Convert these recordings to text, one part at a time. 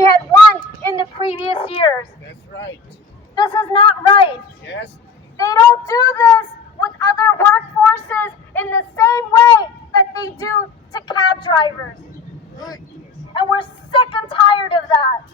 we had won in the previous years. That's right. This is not right. Yes. They don't do this with other workforces in the same way that they do to cab drivers. Right. And we're sick and tired of that.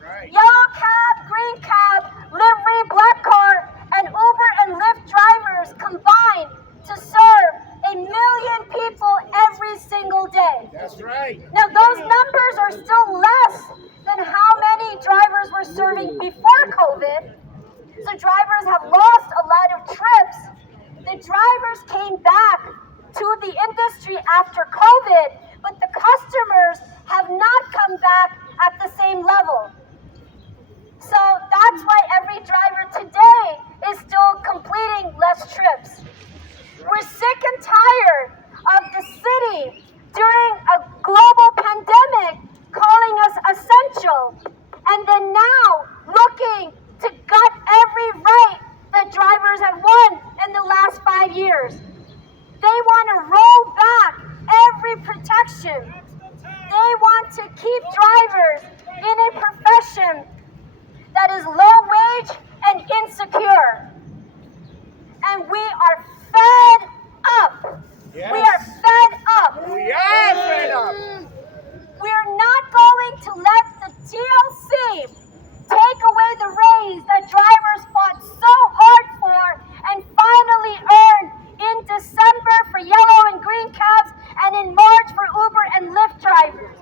Right. Yellow cab, green cab, livery, black car, and Uber and Lyft drivers combine to serve 1 million people every single day. That's right. Now those numbers are still less than how many drivers were serving before COVID. So drivers have lost a lot of trips. The drivers came back to the industry after COVID, but the customers have not come back at the same level. So that's why every driver today is still completing less trips. We're sick and tired of the city during a global pandemic calling us essential, and then now looking to gut every right that drivers have won in the last 5 years. They want to roll back every protection. They want to keep drivers in a profession that is low wage and insecure. And we are fed up. Yes. We are fed up. We are fed up. We're not going to let the TLC take away the raise that drivers fought so hard for and finally earned in December for yellow and green cabs and in March for Uber and Lyft drivers.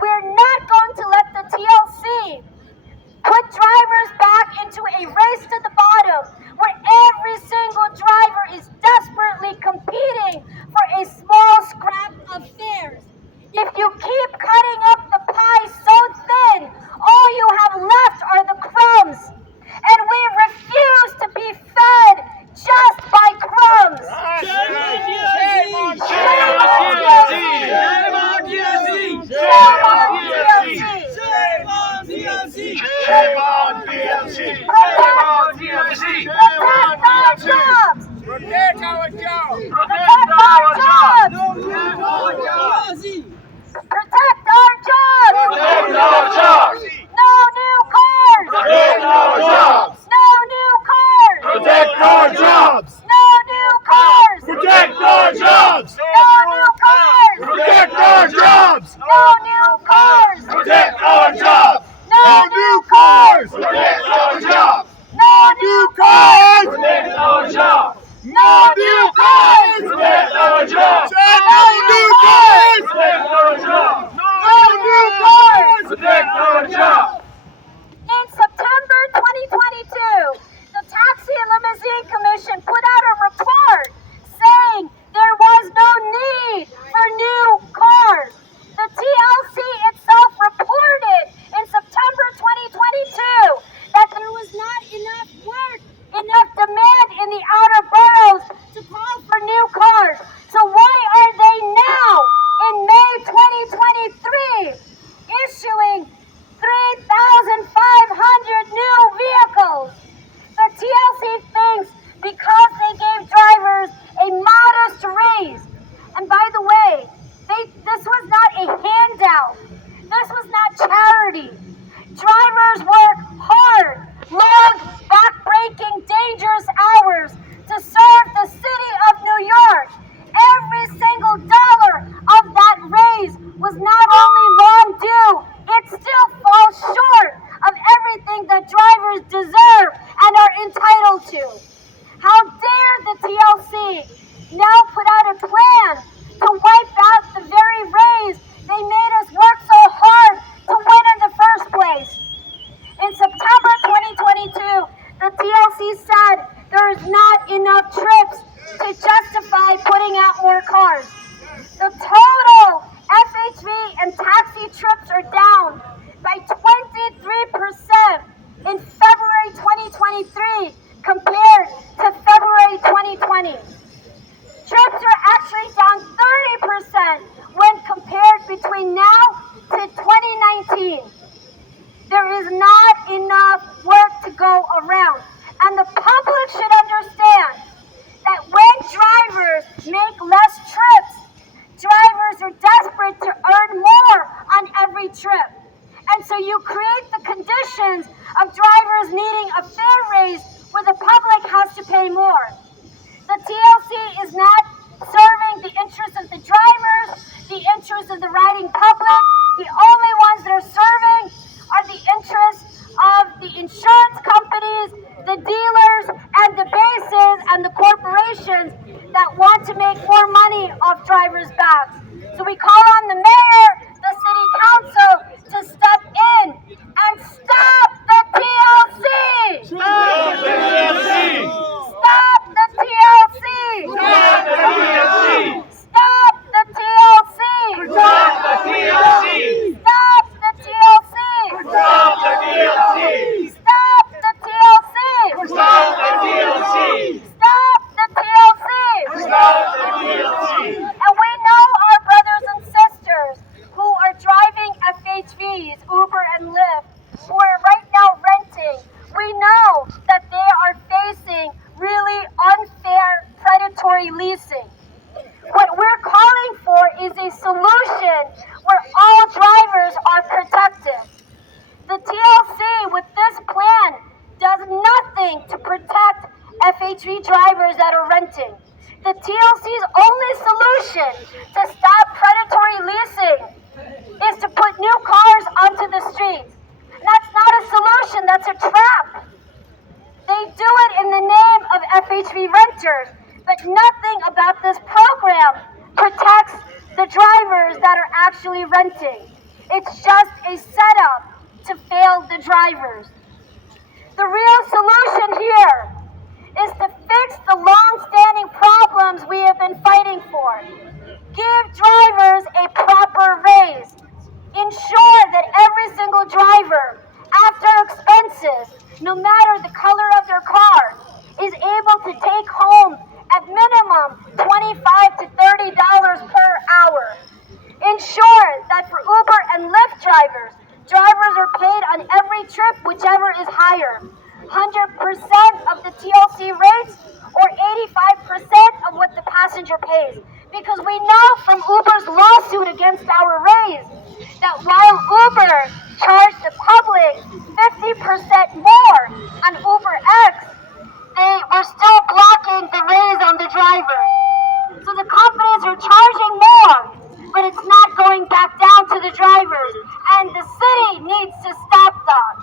We're not going to let the TLC put drivers back into a race to the bottom where every single driver is desperately competing for a small scrap of fares. If you keep cutting up the pie so thin, all you have left are the crumbs. And we refuse to be fed just by crumbs. Shame on TLC! Shame on TLC! Shame on TLC! Shame on TLC! Shame on TLC! Shame on PLC! Protect our jobs! Protect our jobs! Protect our jobs! Protect our jobs! Protect our jobs! No new cars! Protect our jobs! No new cars! Protect our jobs! No new cars! Protect our jobs! No new cars! Protect our jobs! No new cars! Protect our jobs! No new cars! Protect our jobs! No new cars! Protect our jobs! No new cars! Protect our jobs! No new cars! Protect our jobs! No new cars! Protect our jobs! In September 2022, the Taxi and Limousine Commission put out a report saying there was no need for new cars. The TLC itself reported in September 2022 that there was not enough work, enough demand in the outer boroughs to call for new cars. So why are they now, in May 2023, issuing 3,500 new vehicles? The TLC thinks because they gave drivers a modest raise. And by the way, this was not a handout. This was not charity. Drivers work hard, long, back-breaking, dangerous hours to serve the city of New York. Every single dollar of that raise was not only long due, it still falls short of everything that drivers deserve and are entitled to. How dare the TLC now put out a plan to wipe out the very raise they made us work so hard to win in the first place. In September 2022, the TLC said there is not enough trips to justify putting out more cars. The total FHV and taxi trips are down by 23% in February 2023 compared to February 2020. Trips are actually down 30% when compared between now to 2019. There is not enough work to go around. And the public should understand that when drivers make less trips, drivers are desperate to earn more on every trip. And so you create the conditions of drivers needing a fair raise where the public has to pay more. The TLC is not serving the interests of the drivers, the interests of the riding public. The only ones that are serving are the interests of the insurance companies, the dealers, and the bases and the corporations that want to make more money off drivers' backs. So we call on the mayor, the city council, to step in and stop the TLC! Stop the TLC! Stop the TLC! Stop the TLC! Stop the TLC! Stop the TLC! Stop the TLC! Stop the TLC! Stop the TLC! Stop the TLC! Stop the TLC! Stop the TLC! And we know our brothers and sisters who are driving FHVs, Uber and Lyft, who are right now renting. We know that they are facing really unfair predatory leasing. What we're calling for is a solution where all drivers are protected. The TLC with this plan does nothing to protect FHV drivers that are renting. The TLC's only solution to stop predatory leasing is to put new cars onto the streets. That's not a solution, that's a trap. They do it in the name of FHV renters, but nothing about this program protects the drivers that are actually renting. It's just a setup to fail the drivers. The real solution here is to fix the long-standing problems we have been fighting for. Give drivers a proper raise. Ensure that every single driver, after expenses, no matter the color of their car, is able to take home at minimum $25 to $30 per hour. Ensure that for Uber and Lyft drivers are paid on every trip, whichever is higher. 100% of the TLC rates or 85% of what the passenger pays. Because we know from Uber's lawsuit against our raise that while Uber charged the public 50% more on UberX, they were still blocking the raise on the driver. So the companies are charging more, but it's not going back down to the drivers. And the city needs to stop that.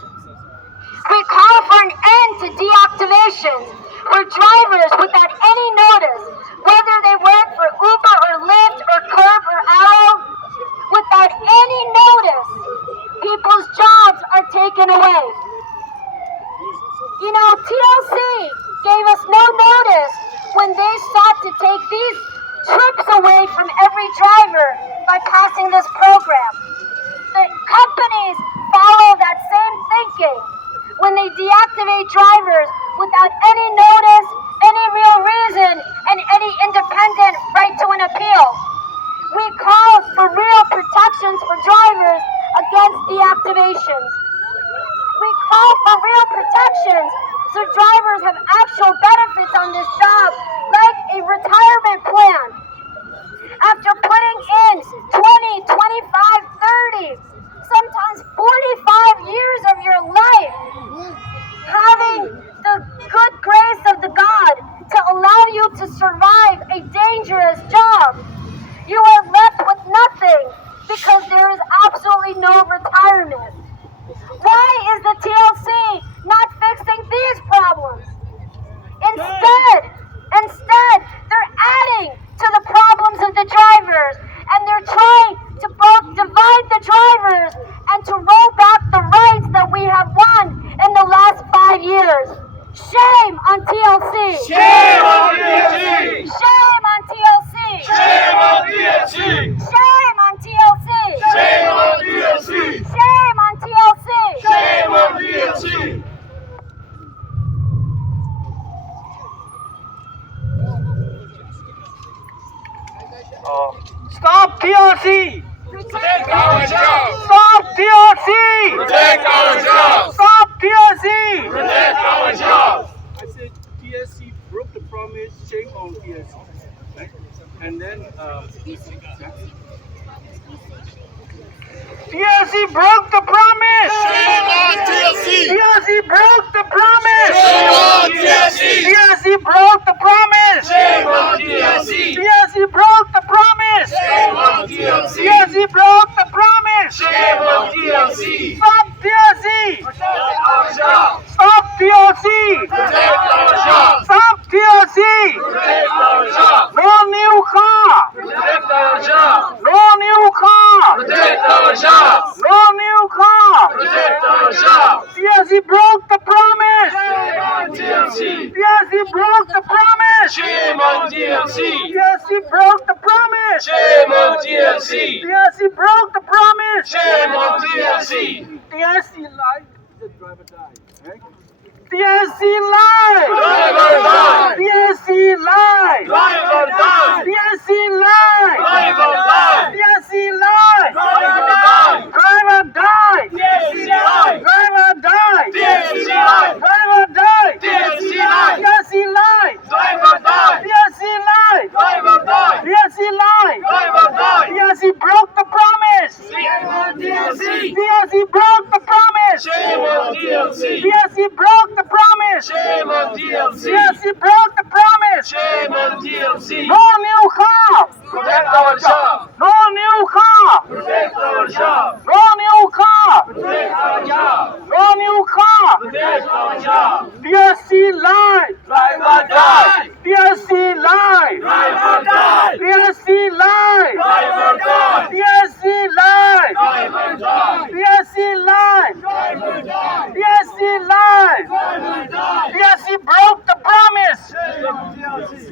We call for an end to deactivations, where drivers without any notice, whether they work for Uber or Lyft or Curb or Arrow, without any notice, people's jobs are taken away. You know, TLC gave us no notice when they sought to take these trips away from every driver by passing this program. The companies follow that same thinking when they deactivate drivers without any notice, any real reason, and any independent right to an appeal. We call for real protections for drivers against deactivations. We call for real protections so drivers have actual benefits on this job, like a retirement plan. After putting in 20, 25, 30, sometimes 45 years of your life, having the good grace of the God to allow you to survive a dangerous job, you are left with nothing because there is absolutely no retirement. Why is the TLC not fixing these problems? Instead, they're adding to the problems of the drivers, and they're trying to both divide the drivers and to roll back the rights that we have won in the last 5 years. Shame on TLC! Shame on TLC! Shame on TLC! Shame on TLC! Shame on TLC! Shame on TLC! Shame on TLC! Shame on TLC! Stop TLC! Protect our jobs! Stop TLC! Protect our jobs! Stop TLC! Protect our jobs! I said TSC broke the promise, shame on TSC. Right? And then TSC TLC broke the promise. Shame on TLC. TLC broke the promise. Shame on TLC. TLC broke the promise. Shame on TLC. TLC broke the promise. Shame on TLC. TLC broke the promise. Shame on TLC. Stop TLC. Protect our jobs. Stop TLC. Protect our jobs. Stop TLC. Protect our jobs. No new car. Protect our jobs. No new car. Protect our jobs. No new car. Protect our jobs. TLC broke the promise. Shame on TLC. TLC broke the promise. Shame on TLC. TLC broke the promise. Shame on TLC. TLC broke the promise. Shame on TLC. TLC lied. The driver died. Right? TLC lied. Driver died. TLC lied. Driver died. TLC lied. Driver died. TLC lied. Driver died. Driver died. TLC lied. Driver died. TLC lied. Driver died. TLC lied. TLC lied. Driver died. TLC lied. Driver died. TLC lied. Driver died. TLC broke the promise. Shame on TLC. TLC broke the promise. Shame on TLC. TLC broke the promise. Shame on TLC. TLC broke the promise. Shame on TLC. No new car. Protect our jobs. No new car. Protect our jobs. No new car. Protect our jobs. No new car. Protect our jobs. TLC lied. Driver died. TLC lied. Driver died. TLC lied. Driver died. TLC lied. Driver died. TLC lied. Driver died. TLC lied. Driver died. TLC broke the promise.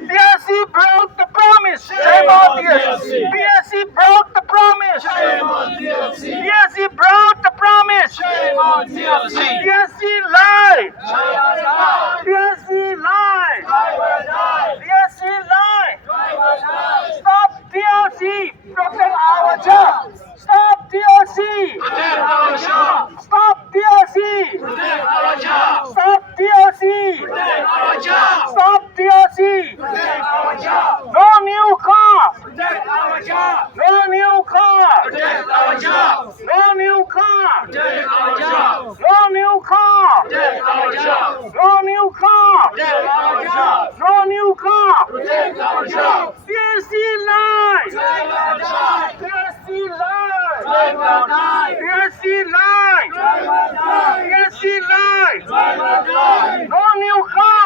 TLC broke the promise. Shame on TLC. TLC broke the promise. Shame on TLC. TLC broke the promise. Shame on TLC. TLC lied. Driver died. TLC lied. Driver died. TLC lied. Driver died. Stop TLC. Protect our jobs. Stop TLC. Protect our jobs. Stop TLC. Protect our jobs. Stop TLC. Protect our jobs. Stop TLC. Protect our jobs. No new car. Protect our jobs. No new car. Protect our jobs. No new car. Protect our jobs. No new car. Protect our jobs. No new car. Protect our jobs. No new car. Protect our jobs. TLC lied. Driver died. TLC lied. Driver died. TLC lied. Driver died. TLC lied. Driver died. No new car.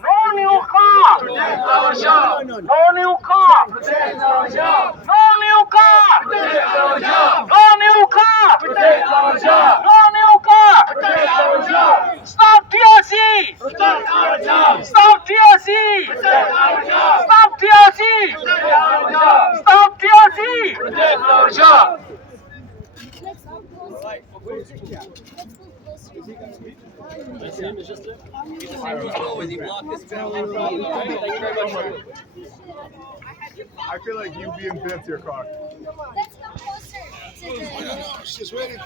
No new car. Protect our jobs. No new car. Protect our jobs. No new car. Protect our jobs. No new car. Protect our jobs. No new car. Protect our jobs. Stop TLC. Protect our jobs. Stop TLC. Protect our jobs. Stop TLC. Protect our jobs. Stop TLC. Protect our jobs. I feel like you being bent to your car. Let's go closer to the... She's waiting.